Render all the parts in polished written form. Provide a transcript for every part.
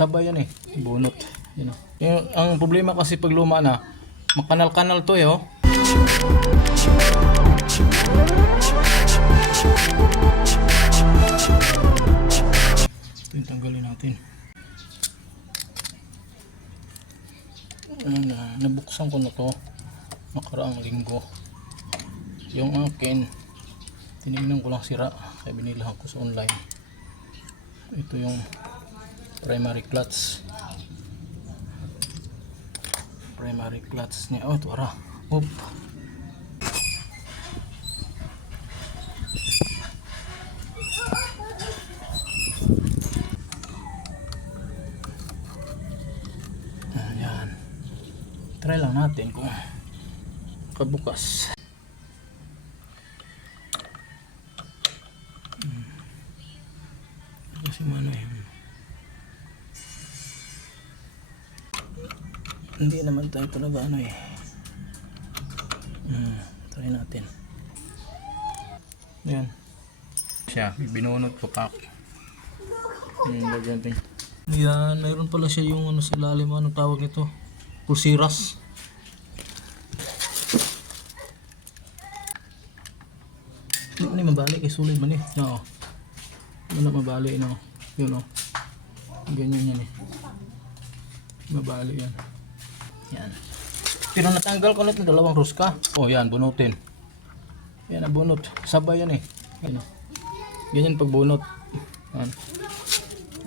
sabay yan eh, bunot. Yun, oh. Ang problema kasi pag luma na, makanal-kanal to eh oh. Ito yung tanggalin natin. Nabuksan ko na to nakaraang linggo. Yung akin tinignan ko lang sira kaya binilahan ko sa online. Ito yung primary clutch niya. Oh, ito ara. Oop. Ayan. Try lang natin kung kabukas. Kasi mano eh. Hindi naman tayo talaga ano eh. Try natin. Ayan. Siya, binunot ko pa. Yan, mayroon pala siya yung ano sa ilalim, anong tawag nito? Pulsiras. Hindi mabalik eh, sulit man eh. No. Wala mabalik no. Yun oh. Ganyan yan eh. Mabalik yan. Yan. Pero natanggal ko na itong dalawang ruska. Oh yan, bunutin. Yan ang bunot. Sabay yan eh. Yan oh. Ganyan pag bunot. Yan.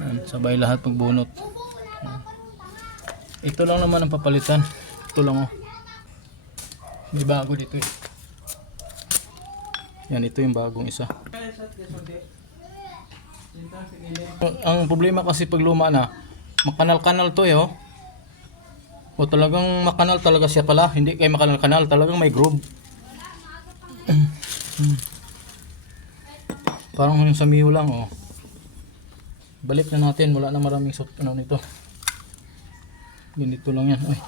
Yan. Sabay lahat pag bunot. Yan. Ito lang naman ang papalitan. Ito lang oh. May bago dito eh. Yan, ito yung bagong isa. Ang problema kasi pag luma na, makanal-kanal to eh oh. O talagang makanal talaga siya pala, hindi kay makanal-kanal, talagang may groove. Parang yung sa Mio lang oh. Balik na natin, wala na maraming ano nito. Ganito lang yan. Ay.